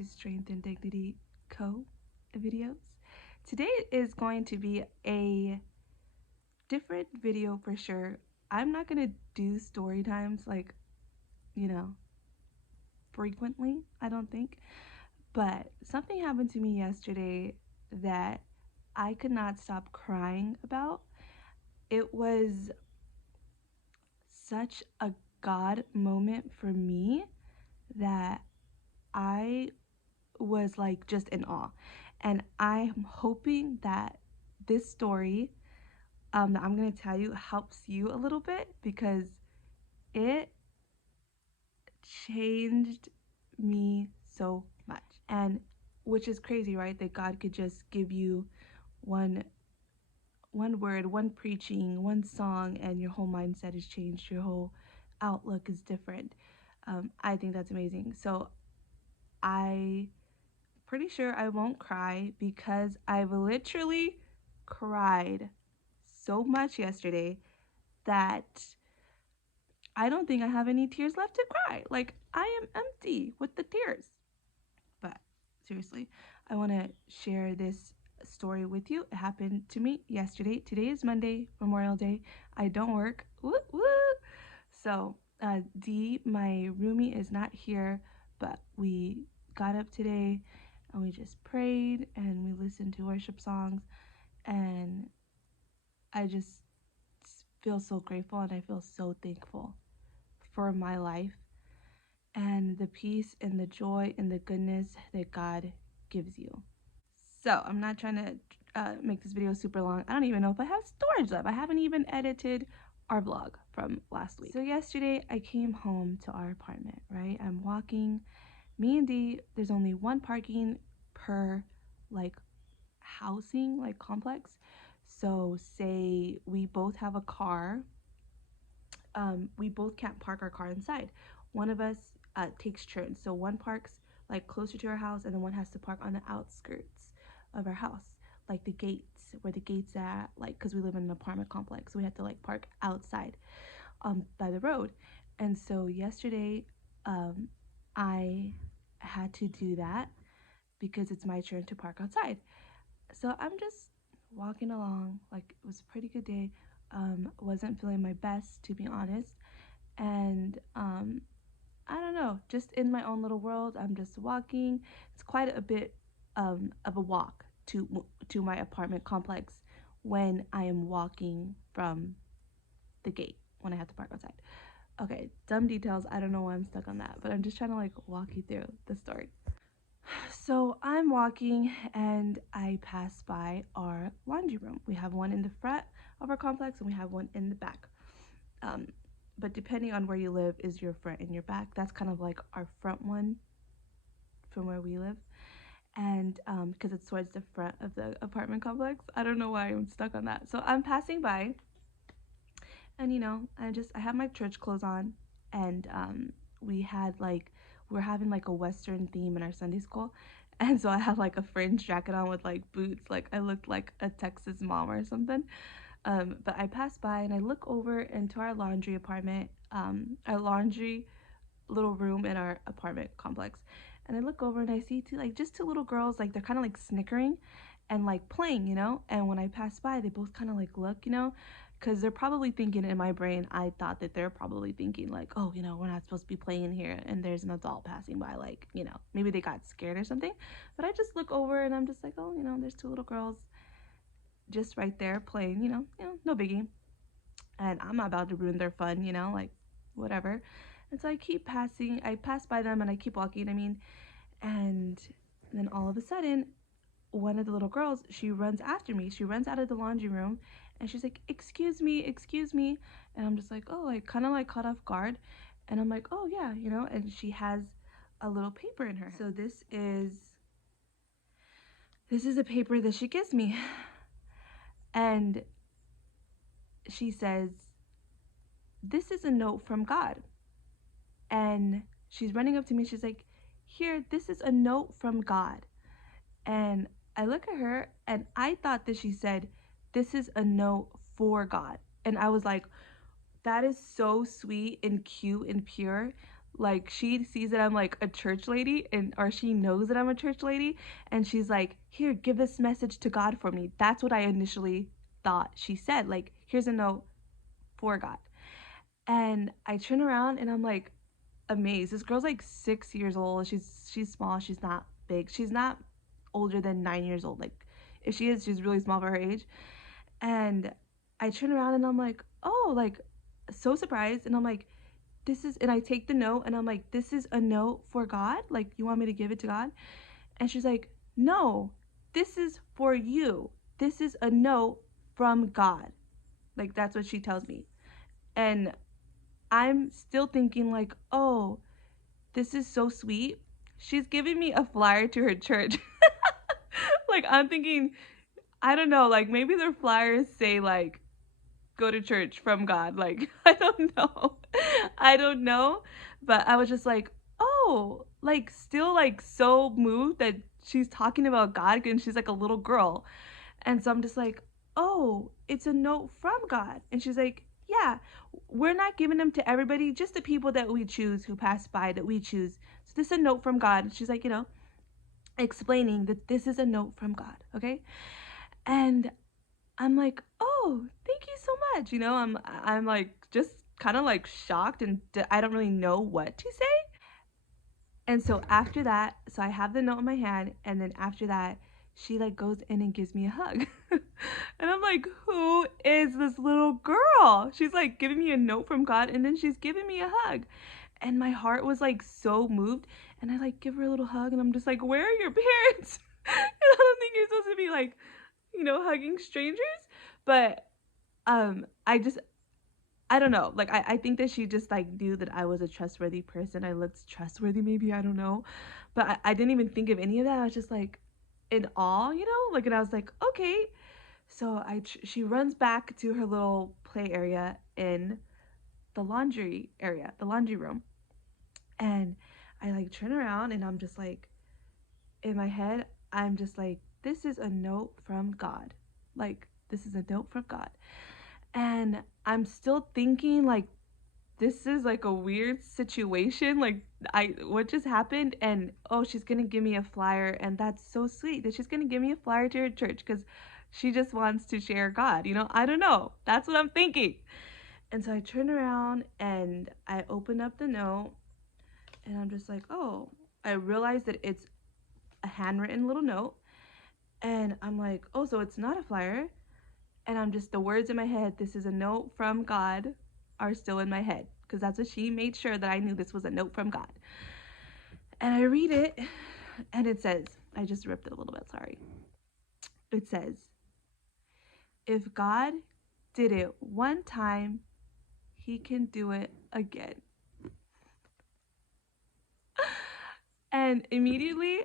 to Strength and Dignity Co videos. Today is going to be a different video for sure. I'm not going to do story times like, frequently, I don't think. But something happened to me yesterday that I could not stop crying about. It was such a God moment for me that I was like just in awe. And I'm hoping that this story that I'm going to tell you helps you a little bit because it changed me so much. And which is crazy, right? That God could just give you one word, one preaching, one song, and your whole mindset is changed. Your whole outlook is different. I think that's amazing. So I pretty sure I won't cry because I've literally cried so much yesterday that I don't think I have any tears left to cry. Like, I am empty with the tears. But seriously, I want to share this story with you. It happened to me yesterday. Today is Monday, Memorial Day. I don't work. Woo woo. So, Dee, my roomie, is not here, but we got up today and we just prayed and we listened to worship songs, and I just feel so grateful and I feel so thankful for my life and the peace and the joy and the goodness that God gives you. So I'm not trying to make this video super long. I don't even know if I have storage left. I haven't even edited our vlog from last week. So yesterday I came home to our apartment, right? I'm walking. Me and Dee, there's only one parking per like housing, like complex. So say we both have a car, we both can't park our car inside. One of us takes turns. So one parks like closer to our house and then one has to park on the outskirts of our house, like the gates, where the gates at, like, because we live in an apartment complex. So we have to like park outside by the road. And so yesterday I had to do that because it's my turn to park outside. So I'm just walking along, like it was a pretty good day. Wasn't feeling my best, to be honest, and I don't know, just in my own little world. I'm just walking. It's quite a bit of a walk to my apartment complex when I am walking from the gate when I have to park outside. Okay, dumb details. I don't know why I'm stuck on that, but I'm just trying to like walk you through the story. So I'm walking and I pass by our laundry room. We have one in the front of our complex and we have one in the back. But depending on where you live is your front and your back. That's kind of like our front one from where we live. And because it's towards the front of the apartment complex. I don't know why I'm stuck on that. So I'm passing by and I have my church clothes on, and we're having like a Western theme in our Sunday school. And so I had like a fringe jacket on with like boots, like I looked like a Texas mom or something. But I passed by and I look over into our laundry our laundry little room in our apartment complex. And I look over and I see two little girls, like they're kind of like snickering and like playing, And when I pass by, they both kind of like look, because they're probably thinking, in my brain, I thought that they're probably thinking like, oh, we're not supposed to be playing here and there's an adult passing by, like, maybe they got scared or something. But I just look over and I'm just like, oh, there's two little girls just right there playing, no biggie. And I'm not about to ruin their fun, like whatever. And so I pass by them and I keep walking, and then all of a sudden, one of the little girls, she runs after me. She runs out of the laundry room and she's like, excuse me. And I'm just like, oh, like kind of like caught off guard. And I'm like, oh yeah, and she has a little paper in her hand. So this is a paper that she gives me. And she says, this is a note from God. And she's running up to me. She's like, here, this is a note from God. And I look at her and I thought that she said, this is a note for God. And I was like, that is so sweet and cute and pure. Like she sees that I'm like a church lady, and or she knows that I'm a church lady, and she's like, "Here, give this message to God for me." That's what I initially thought she said. Like, here's a note for God. And I turn around and I'm like amazed. This girl's like 6 years old. She's small. She's not big. She's not older than 9 years old. Like if she is, she's really small for her age. And I turn around and I'm like, oh, like so surprised. And I'm like, this is, and I take the note and I'm like, this is a note for God. Like you want me to give it to God? And she's like, no, this is for you. This is a note from God. Like that's what she tells me. And I'm still thinking like, oh, this is so sweet. She's giving me a flyer to her church. Like I'm thinking, I don't know, like maybe their flyers say like go to church from God. Like I don't know. I don't know. But I was just like, oh, like still like so moved that she's talking about God and she's like a little girl. And so I'm just like, oh, it's a note from God. And she's like, yeah, we're not giving them to everybody, just the people that we choose who pass by that we choose. So this is a note from God. And she's like, explaining that this is a note from God. Okay. And I'm like, oh, thank you so much. I'm like just kind of like shocked and I don't really know what to say. And so after that, so I have the note in my hand, and then after that, she like goes in and gives me a hug. And I'm like, who is this little girl? She's like giving me a note from God, and then she's giving me a hug. And my heart was like so moved, and I like give her a little hug, and I'm just like, where are your parents? And I don't think you're supposed to be like, hugging strangers. But I don't know. Like I think that she just like knew that I was a trustworthy person. I looked trustworthy, maybe, I don't know. But I didn't even think of any of that. I was just like in awe, like, and I was like, okay. So she runs back to her little play area in the laundry area, the laundry room. And I like turn around and I'm just like, in my head, I'm just like, this is a note from God. Like, this is a note from God. And I'm still thinking like this is like a weird situation. Like what just happened? And oh, she's gonna give me a flyer, and that's so sweet that she's gonna give me a flyer to her church because she just wants to share God. I don't know. That's what I'm thinking. And so I turn around and I open up the note, and I'm just like, oh, I realize that it's a handwritten little note, and I'm like, oh, so it's not a flyer. And I'm just, the words in my head, this is a note from God, are still in my head because that's what she made sure that I knew this was a note from God. And I read it, and it says, I just ripped it a little bit, sorry. It says, if God did it one time, he can do it again. And immediately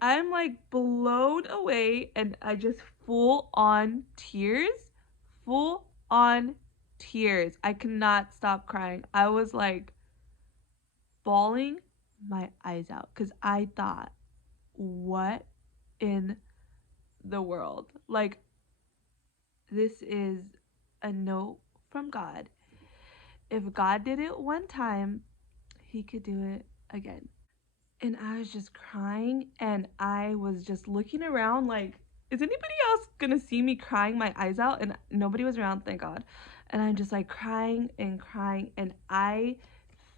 I'm like blown away, and I just full on tears. I cannot stop crying. I was like bawling my eyes out because I thought, what in the world? Like, this is a note from God. If God did it one time, he could do it again. And I was just crying, and I was just looking around like, is anybody else gonna see me crying my eyes out? And nobody was around, thank God. And I'm just like crying and crying, and I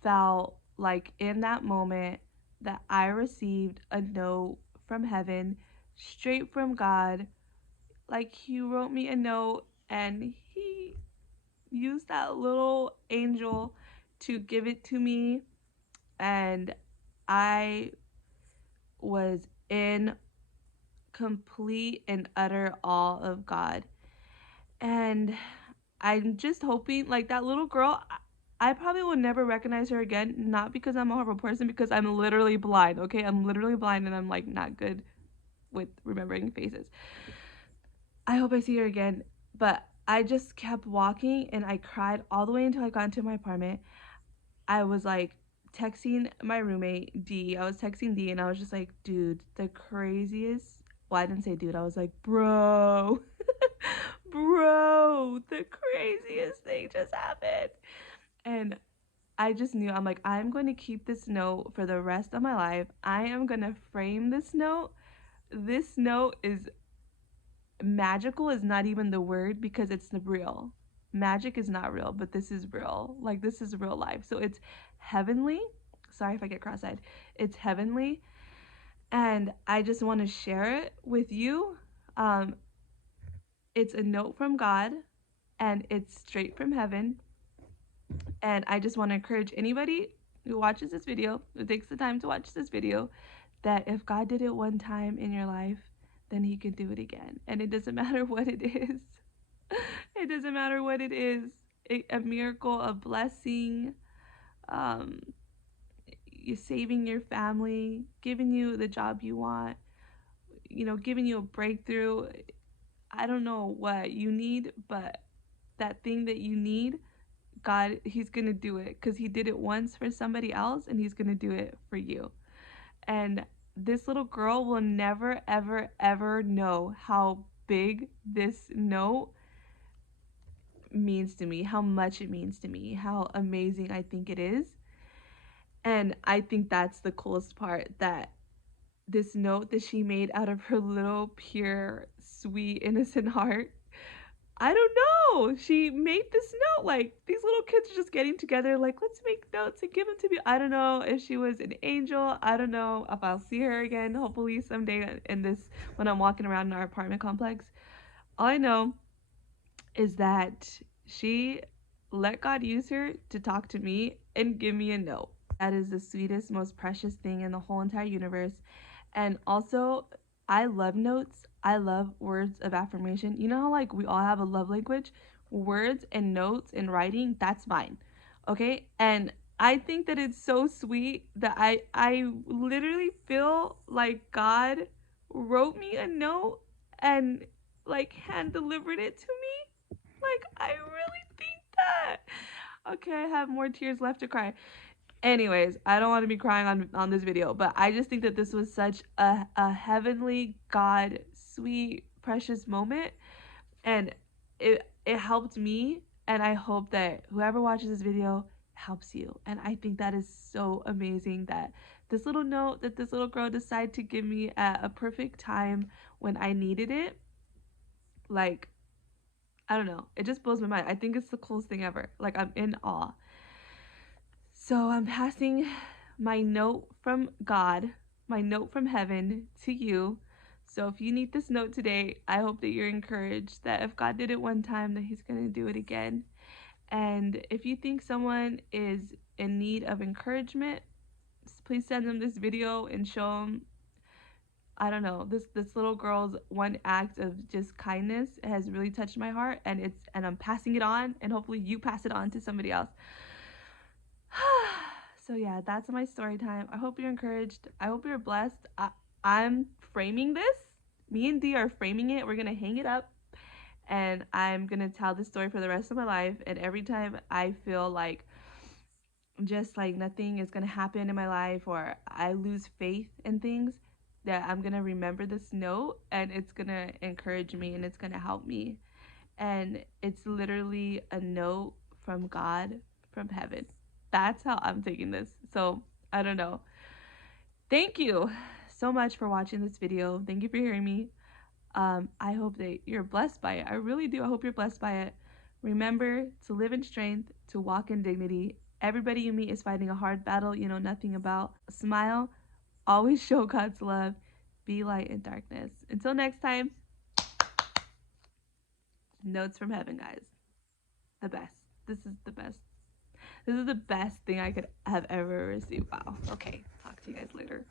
felt like in that moment that I received a note from heaven, straight from God. Like he wrote me a note, and he used that little angel to give it to me. And I was in complete and utter awe of God. And I'm just hoping, like, that little girl, I probably will never recognize her again, not because I'm a horrible person, because I'm literally blind, okay? I'm literally blind, and I'm like not good with remembering faces. I hope I see her again, but I just kept walking, and I cried all the way until I got into my apartment. I was like texting my roommate D. I was texting D, and I was just like, dude, the craziest. Well, I didn't say dude. I was like, bro, bro, the craziest thing just happened. And I just knew, I'm like, I'm going to keep this note for the rest of my life. I am going to frame this note. This note is magical, is not even the word because it's real. Magic is not real, but this is real. Like, this is real life. So it's heavenly. Sorry if I get cross-eyed. It's heavenly. And I just want to share it with you. Um, it's a note from God, and it's straight from heaven. And I just want to encourage anybody who watches this video, who takes the time to watch this video, that if God did it one time in your life, then he can do it again. And it doesn't matter what it is. It doesn't matter what it is. A miracle, a blessing, um, you saving your family, giving you the job you want, giving you a breakthrough. I don't know what you need, but that thing that you need, God, he's going to do it because he did it once for somebody else and he's going to do it for you. And this little girl will never, ever, ever know how big this note means to me, how much it means to me, how amazing I think it is. And I think that's the coolest part, that this note that she made out of her little, pure, sweet, innocent heart, I don't know. She made this note. Like, these little kids are just getting together, like, let's make notes and give them to me. I don't know if she was an angel. I don't know if I'll see her again, hopefully someday when I'm walking around in our apartment complex. All I know is that she let God use her to talk to me and give me a note. That is the sweetest, most precious thing in the whole entire universe. And also, I love notes. I love words of affirmation. You know how, like, we all have a love language? Words and notes and writing, that's mine. Okay? And I think that it's so sweet that I literally feel like God wrote me a note and, like, hand delivered it to me. Like, I really think that. Okay, I have more tears left to cry. Anyways, I don't want to be crying on this video, but I just think that this was such a heavenly, God, sweet, precious moment, and it helped me, and I hope that whoever watches this video helps you. And I think that is so amazing that this little note that this little girl decided to give me at a perfect time when I needed it, like, I don't know, it just blows my mind. I think it's the coolest thing ever. Like, I'm in awe. So I'm passing my note from God, my note from heaven to you. So if you need this note today, I hope that you're encouraged that if God did it one time, that he's going to do it again. And if you think someone is in need of encouragement, please send them this video and show them, I don't know, this little girl's one act of just kindness has really touched my heart, and I'm passing it on, and hopefully you pass it on to somebody else. So yeah, that's my story time. I hope you're encouraged. I hope you're blessed. I'm framing this. Me and Dee are framing it. We're gonna hang it up, and I'm gonna tell this story for the rest of my life. And every time I feel like just like nothing is gonna happen in my life, or I lose faith in things, that I'm gonna remember this note, and it's gonna encourage me, and it's gonna help me. And it's literally a note from God, from heaven. That's how I'm taking this. So I don't know. Thank you so much for watching this video. Thank you for hearing me. I hope that you're blessed by it. I really do. I hope you're blessed by it. Remember to live in strength, to walk in dignity. Everybody you meet is fighting a hard battle you know nothing about. Smile. Always show God's love. Be light in darkness. Until next time, notes from heaven, guys. The best. This is the best. This is the best thing I could have ever received. Wow. Okay. Talk to you guys later.